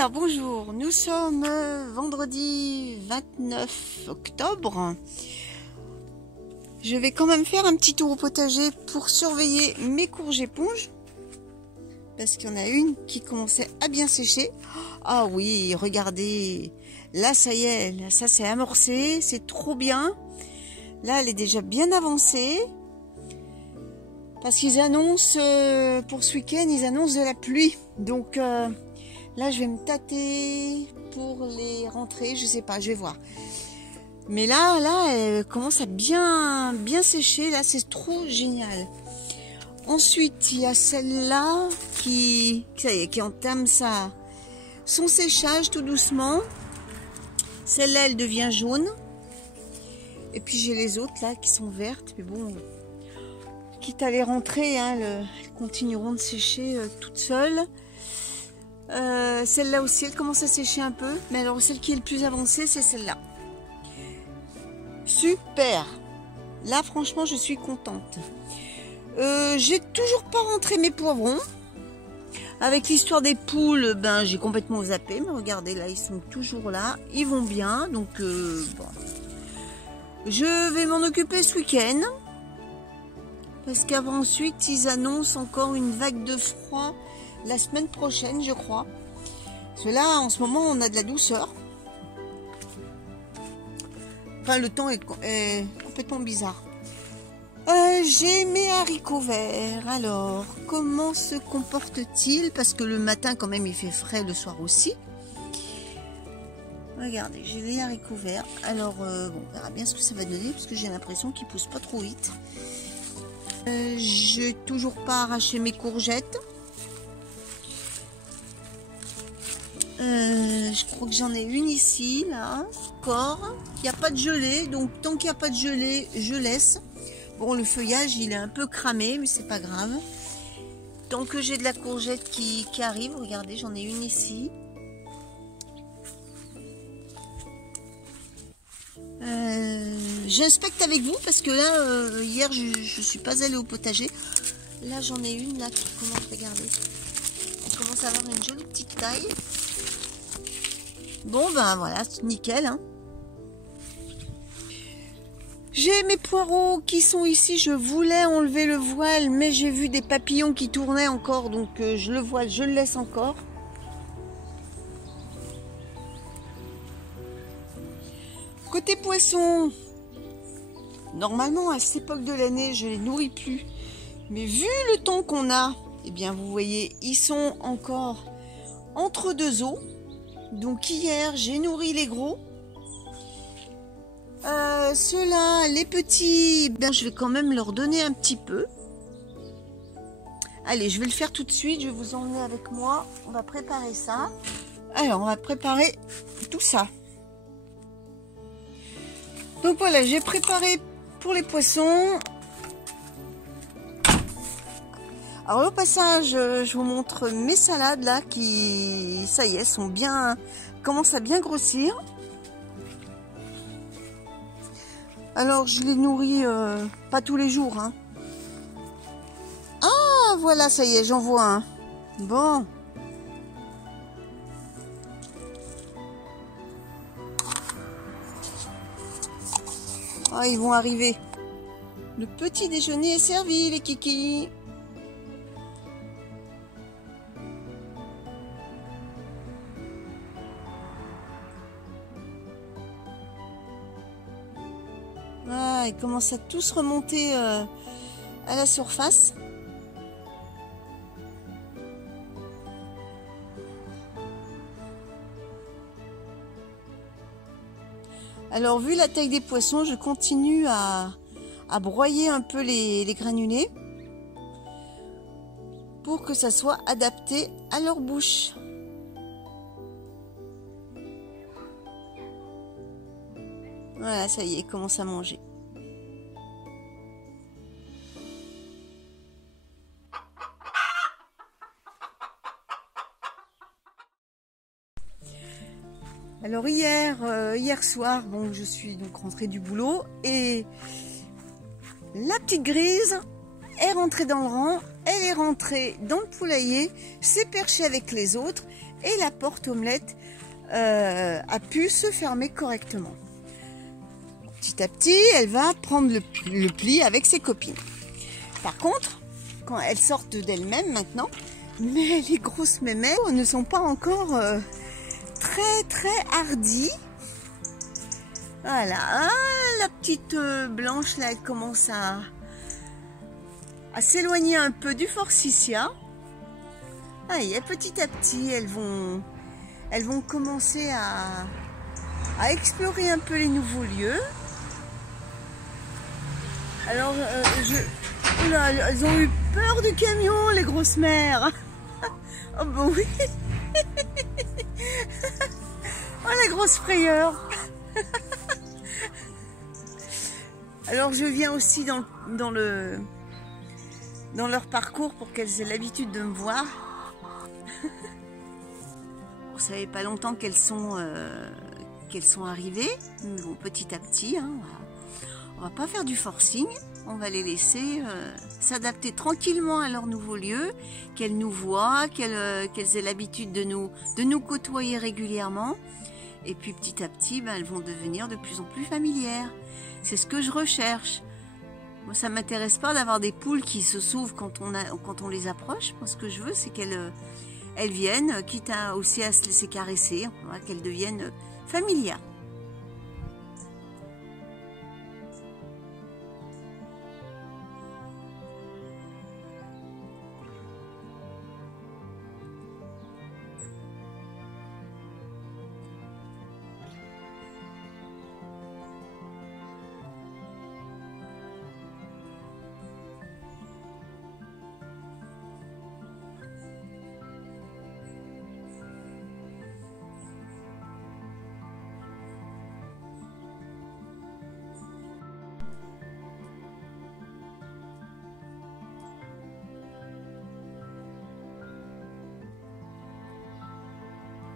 Alors bonjour, nous sommes vendredi 29 octobre. Je vais quand même faire un petit tour au potager pour surveiller mes courges éponges. Parce qu'il y en a une qui commençait à bien sécher. Ah oui, regardez. Là, ça y est, là, ça s'est amorcé. C'est trop bien. Là, elle est déjà bien avancée. Parce qu'ils annoncent, pour ce week-end, ils annoncent de la pluie. Donc, là, je vais me tâter pour les rentrées. Je sais pas, je vais voir. Mais là, elle commence à bien sécher. Là, c'est trop génial. Ensuite, il y a celle-là qui entame son séchage tout doucement. Celle-là, elle devient jaune. Et puis, j'ai les autres là qui sont vertes. Mais bon, quitte à les rentrer, hein, elles continueront de sécher toutes seules. Celle-là aussi, elle commence à sécher un peu. Mais alors, celle qui est le plus avancée, c'est celle-là. Super! Là, franchement, je suis contente. J'ai toujours pas rentré mes poivrons. Avec l'histoire des poules, ben j'ai complètement zappé. Mais regardez, là, ils sont toujours là. Ils vont bien. Donc, bon. Je vais m'en occuper ce week-end. Parce qu'ensuite, ils annoncent encore une vague de froid la semaine prochaine, je crois. Parce que là, en ce moment, on a de la douceur. Enfin, le temps est complètement bizarre. J'ai mes haricots verts. Alors, comment se comporte-t-il? Parce que le matin, quand même, il fait frais, le soir aussi. Regardez, j'ai les haricots verts. Alors, bon, on verra bien ce que ça va donner, parce que j'ai l'impression qu'ils poussent pas trop vite. J'ai toujours pas arraché mes courgettes. Je crois que j'en ai une ici, là, encore. Il n'y a pas de gelée, donc tant qu'il n'y a pas de gelée, je laisse. Bon, le feuillage, il est un peu cramé, mais c'est pas grave. Tant que j'ai de la courgette qui arrive, regardez, j'en ai une ici. J'inspecte avec vous parce que là, hier, je suis pas allée au potager. Là, j'en ai une là qui commence, regardez. Elle commence à avoir une jolie petite taille. Bon, ben voilà, c'est nickel, hein. J'ai mes poireaux qui sont ici. Je voulais enlever le voile, mais j'ai vu des papillons qui tournaient encore, donc je le laisse encore. Côté poisson, normalement à cette époque de l'année, je les nourris plus. Mais vu le temps qu'on a, eh bien vous voyez, ils sont encore entre deux eaux. Donc hier, j'ai nourri les gros. Ceux-là, les petits, ben, je vais quand même leur donner un petit peu. Allez, je vais le faire tout de suite. Je vais vous emmener avec moi. On va préparer ça. Alors, on va préparer tout ça. Donc voilà, j'ai préparé pour les poissons. Alors au passage, je vous montre mes salades là qui, ça y est, commencent à bien grossir. Alors je les nourris pas tous les jours, hein. Ah voilà, ça y est, j'en vois un. Bon. Ah, ils vont arriver. Le petit déjeuner est servi, les kikis. Ah, ils commencent à tous remonter à la surface. Alors, vu la taille des poissons, je continue à broyer un peu les granulés pour que ça soit adapté à leur bouche. Voilà, ça y est, ils commencent à manger. Alors hier soir, bon, je suis donc rentrée du boulot et la petite Grise est rentrée dans le rang, elle est rentrée dans le poulailler, s'est perchée avec les autres et la porte omelette a pu se fermer correctement. Petit à petit, elle va prendre le pli avec ses copines. Par contre, quand elles sortent d'elles-mêmes maintenant, mais les grosses mémères ne sont pas encore très hardies. Voilà, ah, la petite blanche là, elle commence à s'éloigner un peu du forsythia. Ah, et petit à petit, elles vont commencer à explorer un peu les nouveaux lieux. Alors, oula, elles ont eu peur du camion, les grosses mères. Oh bah oui. Oh la grosse frayeur. Alors je viens aussi dans leur parcours pour qu'elles aient l'habitude de me voir. Ça fait pas longtemps qu'elles sont arrivées, mais bon, petit à petit, hein, on va pas faire du forcing, on va les laisser s'adapter tranquillement à leur nouveau lieu, qu'elles nous voient, qu'elles aient l'habitude de nous côtoyer régulièrement, et puis petit à petit, ben, elles vont devenir de plus en plus familières. C'est ce que je recherche. Moi, ça m'intéresse pas d'avoir des poules qui se sauvent quand on les approche. Moi, ce que je veux, c'est qu'elles viennent, quitte aussi à se laisser caresser, voilà, qu'elles deviennent familières.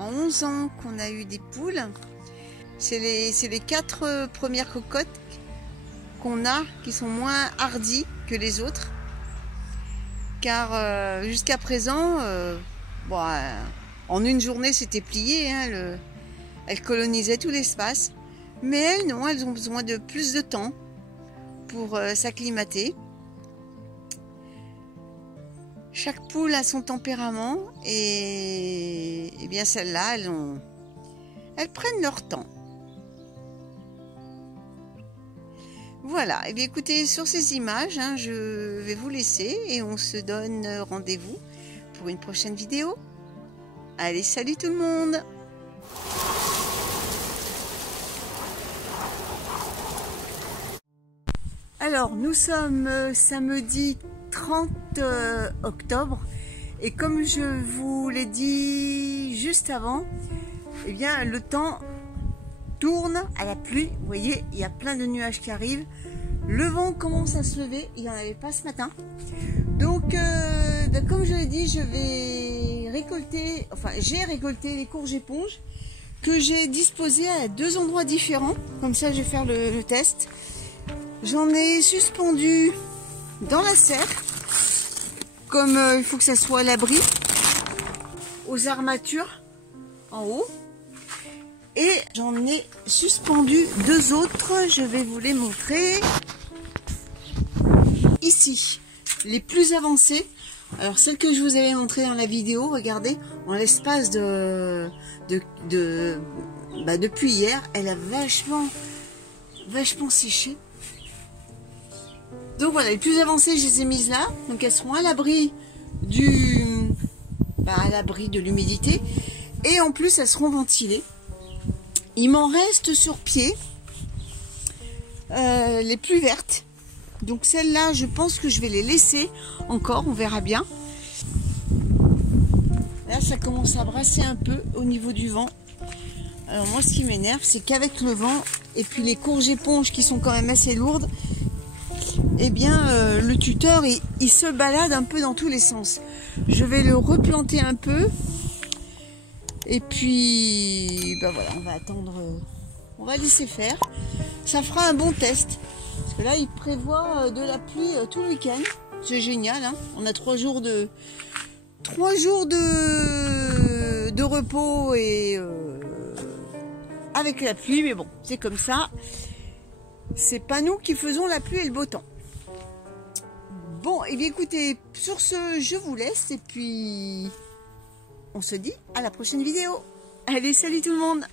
En 11 ans qu'on a eu des poules, c'est les 4 premières cocottes qu'on a qui sont moins hardies que les autres. Car jusqu'à présent, en une journée c'était plié, hein, elles colonisaient tout l'espace. Mais elles, non, elles ont besoin de plus de temps pour s'acclimater. Chaque poule a son tempérament et bien celles-là, elles prennent leur temps. Voilà, et bien écoutez, sur ces images, hein, je vais vous laisser et on se donne rendez-vous pour une prochaine vidéo. Allez, salut tout le monde! Alors, nous sommes samedi 30 octobre et comme je vous l'ai dit juste avant, eh bien le temps tourne à la pluie. Vous voyez, il y a plein de nuages qui arrivent. Le vent commence à se lever, il n'y en avait pas ce matin. Donc, comme je l'ai dit, j'ai récolté les courges éponges que j'ai disposées à 2 endroits différents. Comme ça, je vais faire le test. J'en ai suspendu dans la serre, comme il faut que ça soit à l'abri, aux armatures en haut. Et j'en ai suspendu 2 autres, je vais vous les montrer. Ici, les plus avancées. Alors celle que je vous avais montrée dans la vidéo, regardez, en l'espace depuis hier, elle a vachement séché. Donc voilà, les plus avancées, je les ai mises là. Donc elles seront à l'abri de l'humidité. Et en plus, elles seront ventilées. Il m'en reste sur pied les plus vertes. Donc celles-là, je pense que je vais les laisser encore. On verra bien. Là, ça commence à brasser un peu au niveau du vent. Alors moi, ce qui m'énerve, c'est qu'avec le vent et puis les courges éponges qui sont quand même assez lourdes, eh bien le tuteur il se balade un peu dans tous les sens. Je vais le replanter un peu et puis voilà, on va attendre, on va laisser faire. Ça fera un bon test parce que là il prévoit de la pluie tout le week-end. C'est génial, hein. On a 3 jours de repos et avec la pluie, mais bon, c'est comme ça. C'est pas nous qui faisons la pluie et le beau temps. Bon, et bien écoutez, sur ce, je vous laisse et puis on se dit à la prochaine vidéo. Allez, salut tout le monde!